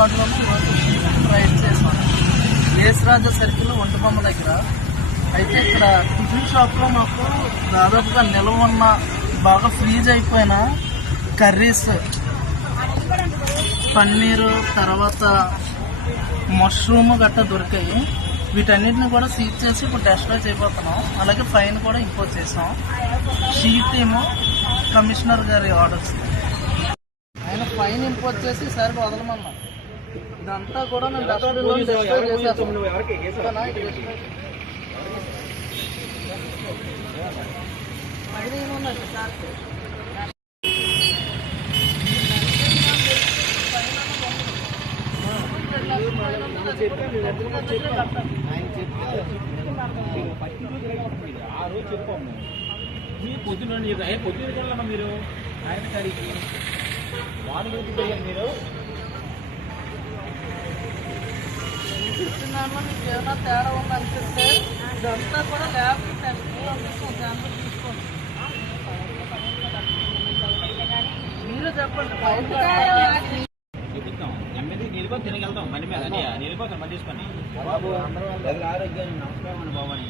రోడ్లోనూ ride చేసాం ఏసరాజ circle ఒంటబొమ్మ దగ్గర. అయితే ఇక్కడ టిఫిన్ షాప్లో మాకు దాదాపుగా నిల్వ ఉన్న బాగా ఫ్రీజ్ అయిపోయిన కర్రీస్. పన్నీరు తర్వాత మష్రూమ్ గట్ట దొరికాయి. వీటన్నిటిని కూడా సీజ్ చేసి ఇప్పుడు డెస్ట్రాయ్ చేయబోతున్నాం. అలాగే ఫైన్ కూడా ఇంపోజ్ చేసాం షీట్ ఏమో కమిషనర్ గారి ఆర్డర్స్. ఆయన ఫైన్ ఇంపోజ్ చేసి ఈసారి వదలమన్నాం ఇదంతా కూడా మేము డస్ట్బిన్లో డెస్ట్రాయ్ చేసేస్తాం. ఓకేనా? ఇది destroy. ఐడి ఏమున్నది? ఆ రోజు చెప్పాము మీ పొద్దున మీరు ఆయన పొద్దున వెళ్ళాలమ్మా మీరు? ఆయన గురించి పోయారు మీరు. చెప్తున్నాను మీకు ఏమైనా తేడా ఉందనిపిస్తే ఇదంతా కూడా ల్యాబ్ తీసుకోండి. మీరు చెప్పండి. నిలిపోతే తిరిగి వెళ్తాం బండి మీద వెళ్ళిపోతాం బండి తీసుకొని బాబు అందరూ ఆరోగ్యాన్ని నమస్కారం అండి బాబు అని.